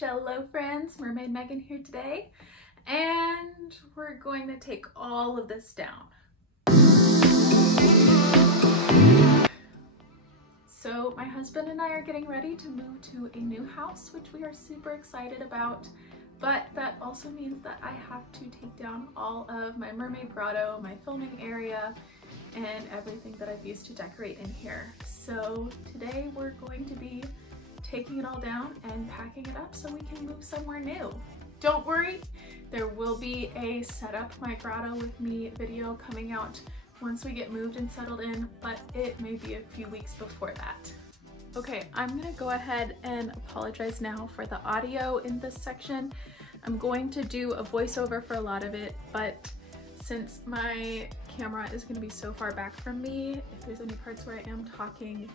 Hello friends, Mermaid Megan here today, and we're going to take all of this down. So my husband and I are getting ready to move to a new house, which we are super excited about, but that also means that I have to take down all of my mermaid grotto, my filming area, and everything that I've used to decorate in here. So today we're going to be taking it all down and packing it up so we can move somewhere new. Don't worry, there will be a set up my grotto with me video coming out once we get moved and settled in, but it may be a few weeks before that. Okay, I'm gonna go ahead and apologize now for the audio in this section. I'm going to do a voiceover for a lot of it, but since my camera is gonna be so far back from me, if there's any parts where I am talking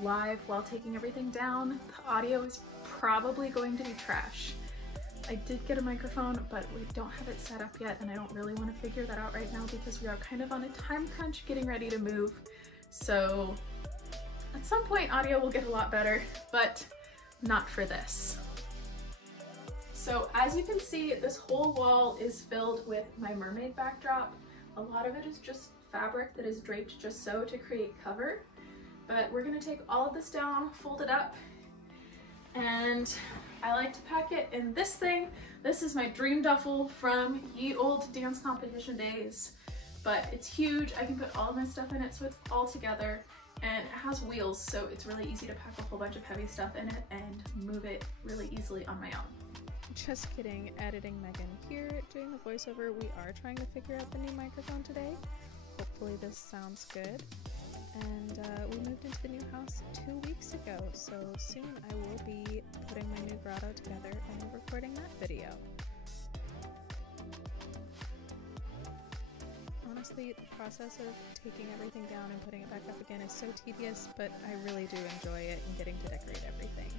live while taking everything down, the audio is probably going to be trash. I did get a microphone, but we don't have it set up yet, and I don't really want to figure that out right now because we are kind of on a time crunch getting ready to move. So at some point audio will get a lot better, but not for this. So as you can see, this whole wall is filled with my mermaid backdrop. A lot of it is just fabric that is draped just so to create cover. But we're gonna take all of this down, fold it up, and I like to pack it in this thing. This is my dream duffel from ye old dance competition days, but it's huge. I can put all of my stuff in it so it's all together, and it has wheels, so it's really easy to pack a whole bunch of heavy stuff in it and move it really easily on my own. Just kidding, editing Megan here, doing the voiceover. We are trying to figure out the new microphone today. Hopefully this sounds good. And we moved into the new house 2 weeks ago, so soon I will be putting my new grotto together and recording that video. Honestly, the process of taking everything down and putting it back up again is so tedious, but I really do enjoy it and getting to decorate everything.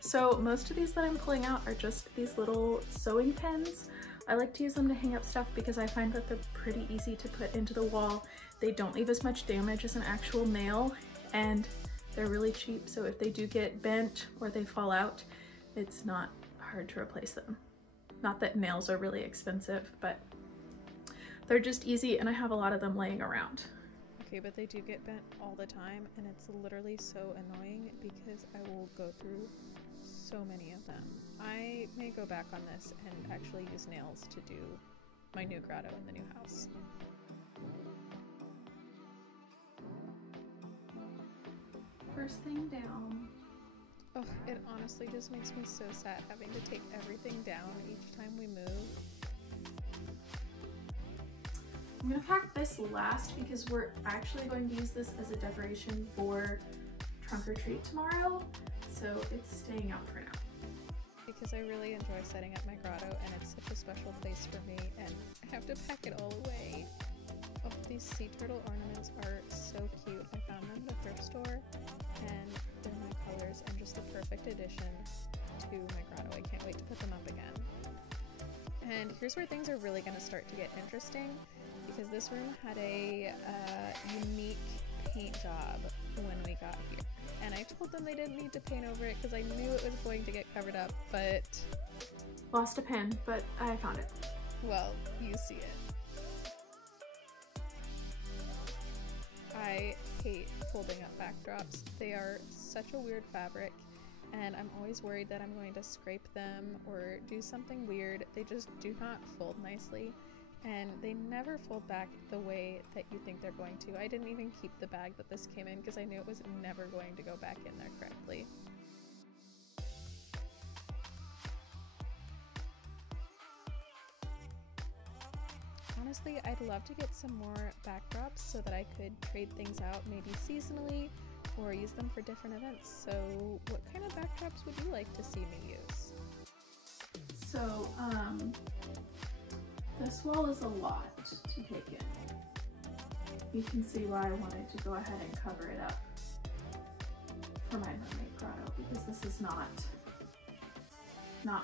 So most of these that I'm pulling out are just these little sewing pins. I like to use them to hang up stuff because I find that they're pretty easy to put into the wall. They don't leave as much damage as an actual nail, and they're really cheap, so if they do get bent or they fall out, it's not hard to replace them. Not that nails are really expensive, but they're just easy, and I have a lot of them laying around. Okay, but they do get bent all the time, and it's literally so annoying because I will go through so many of them. I may go back on this and actually use nails to do my new grotto in the new house. First thing down. Oh, it honestly just makes me so sad having to take everything down each time we move. I'm gonna pack this last because we're actually going to use this as a decoration for trunk or treat tomorrow, so it's staying out for now. Because I really enjoy setting up my grotto, and it's such a special place for me, and I have to pack it all away. Oh, these sea turtle ornaments are so cute. I found them at a thrift store, and they're my colors and just the perfect addition to my grotto. I can't wait to put them up again. And here's where things are really going to start to get interesting, because this room had a unique paint job when we got here. And I told them they didn't need to paint over it because I knew it was going to get covered up, but... Lost a pin, but I found it. Well, you see it. I hate folding up backdrops. They are such a weird fabric, and I'm always worried that I'm going to scrape them or do something weird. They just do not fold nicely, and they never fold back the way that you think they're going to. I didn't even keep the bag that this came in because I knew it was never going to go back in there correctly. Honestly, I'd love to get some more backdrops so that I could trade things out maybe seasonally or use them for different events. So what kind of backdrops would you like to see me use? So, this wall is a lot to take in. You can see why I wanted to go ahead and cover it up for my mermaid grotto, because this is not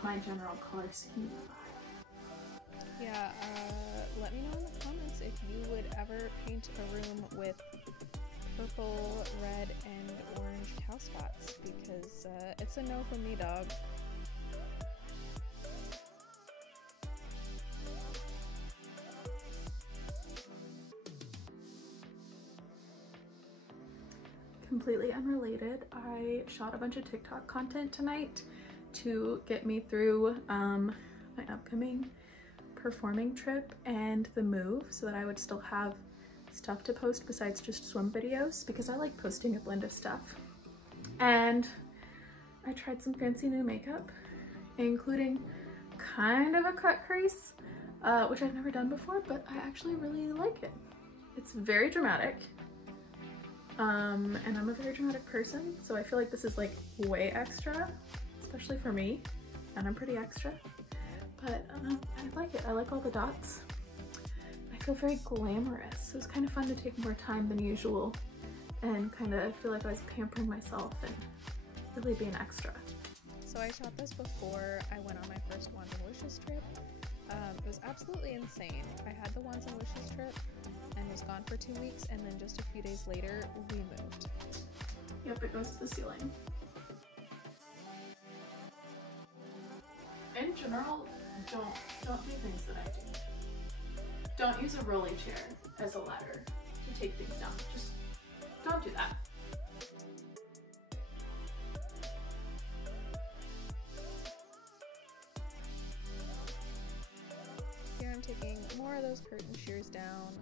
my general color scheme. Yeah, let me know in the comments if you would ever paint a room with purple, red, and orange cow spots because it's a no from me, dog. Completely unrelated, I shot a bunch of TikTok content tonight to get me through my upcoming performing trip and the move so that I would still have stuff to post besides just swim videos, because I like posting a blend of stuff. And I tried some fancy new makeup, including kind of a cut crease, which I've never done before, but I actually really like it. It's very dramatic. And I'm a very dramatic person, so I feel like this is like way extra, especially for me, and I'm pretty extra, but I like it. I like all the dots. I feel very glamorous. It was kind of fun to take more time than usual and kind of feel like I was pampering myself and really being extra. So I shot this before I went on my first Wands and Wishes trip. It was absolutely insane. I had the Wands and Wishes trip and was gone for 2 weeks, and then just a few days later we moved. Yep, it goes to the ceiling. In general, don't do things that I do. Don't use a rolly chair as a ladder to take things down. Just don't do that. Here I'm taking more of those curtain shears down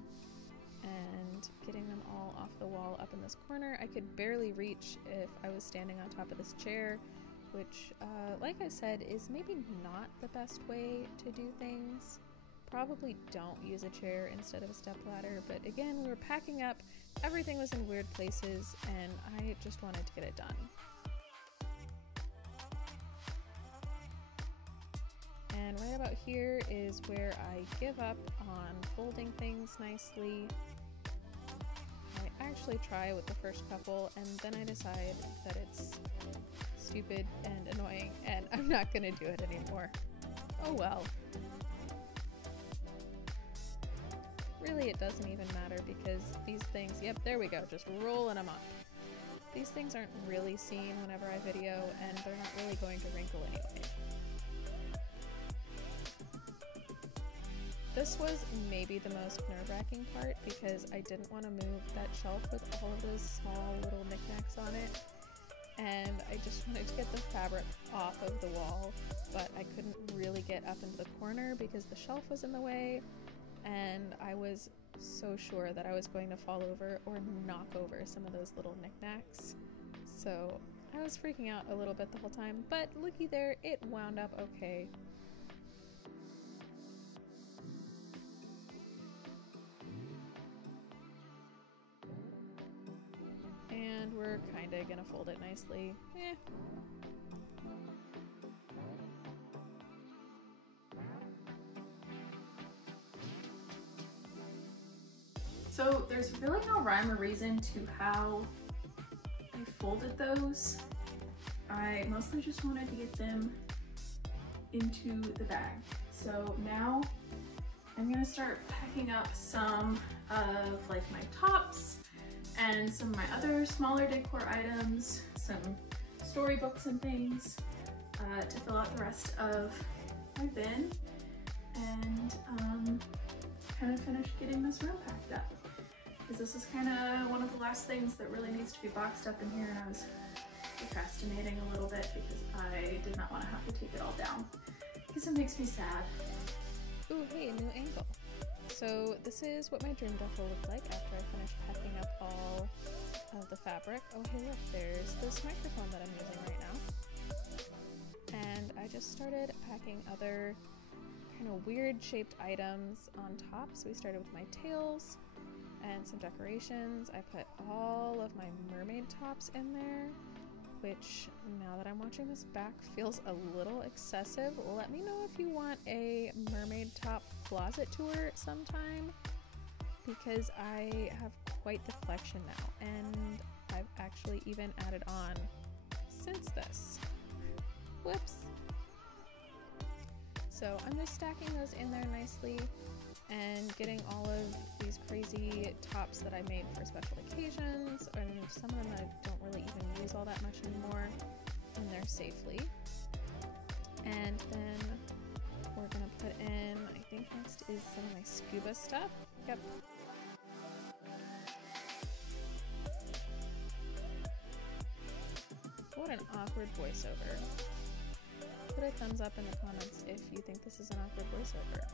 and getting them all off the wall up in this corner. I could barely reach if I was standing on top of this chair, which, like I said, is maybe not the best way to do things. Probably don't use a chair instead of a stepladder, but again, we were packing up, everything was in weird places, and I just wanted to get it done. And right about here is where I give up on folding things nicely. I actually try with the first couple, and then I decide that it's stupid and annoying, and I'm not gonna do it anymore. Oh well. Really, it doesn't even matter because these things, yep, there we go, just rolling them up. These things aren't really seen whenever I video, and they're not really going to wrinkle anyway. This was maybe the most nerve-wracking part because I didn't want to move that shelf with all of those small little knickknacks on it, and I just wanted to get the fabric off of the wall, but I couldn't really get up into the corner because the shelf was in the way, and I was so sure that I was going to fall over or knock over some of those little knickknacks. So I was freaking out a little bit the whole time, but looky there, it wound up okay. And we're kinda gonna fold it nicely. So there's really no rhyme or reason to how I folded those. I mostly just wanted to get them into the bag. So now I'm gonna start packing up some of like my tops and some of my other smaller decor items, some storybooks and things to fill out the rest of my bin and kind of finish getting this room packed up. Because this is kind of one of the last things that really needs to be boxed up in here, and I was procrastinating a little bit because I did not want to have to take it all down because it makes me sad. Ooh, hey, new angle. So this is what my dream duffel looked like after I finished packing up all of the fabric. Oh hey look, there's this microphone that I'm using right now. And I just started packing other kind of weird shaped items on top. So we started with my tails and some decorations. I put all of my mermaid tops in there, which now that I'm watching this back feels a little excessive. Let me know if you want a mermaid top closet tour sometime, because I have quite the collection now, and I've actually even added on since this. Whoops. So I'm just stacking those in there nicely, and getting all of these crazy tops that I made for special occasions, and some of them that I don't really even use all that much anymore in there safely. And then we're gonna put in, I think next is some of my scuba stuff. Yep. What an awkward voiceover. Put a thumbs up in the comments if you think this is an awkward voiceover.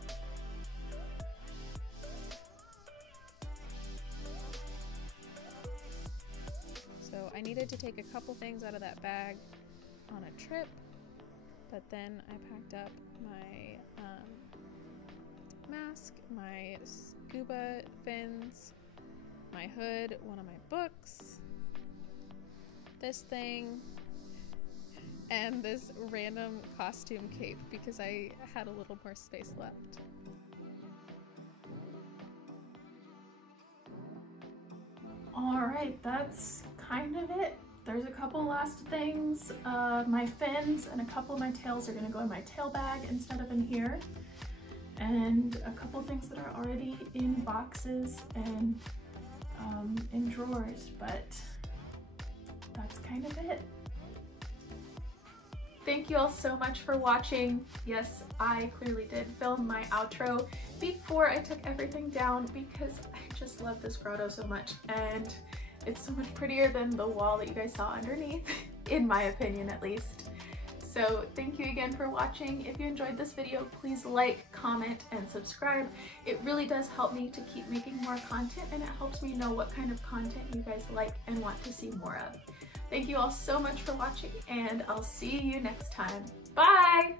So I needed to take a couple things out of that bag on a trip, but then I packed up my mask, my scuba fins, my hood, one of my books, this thing, and this random costume cape because I had a little more space left. Alright, that's kind of it. There's a couple last things. My fins and a couple of my tails are gonna go in my tail bag instead of in here. And a couple things that are already in boxes and in drawers, but that's kind of it. Thank you all so much for watching. Yes, I clearly did film my outro before I took everything down because I just love this grotto so much, and it's so much prettier than the wall that you guys saw underneath, in my opinion at least. So thank you again for watching. If you enjoyed this video, please like, comment, and subscribe. It really does help me to keep making more content, and it helps me know what kind of content you guys like and want to see more of. Thank you all so much for watching, and I'll see you next time. Bye!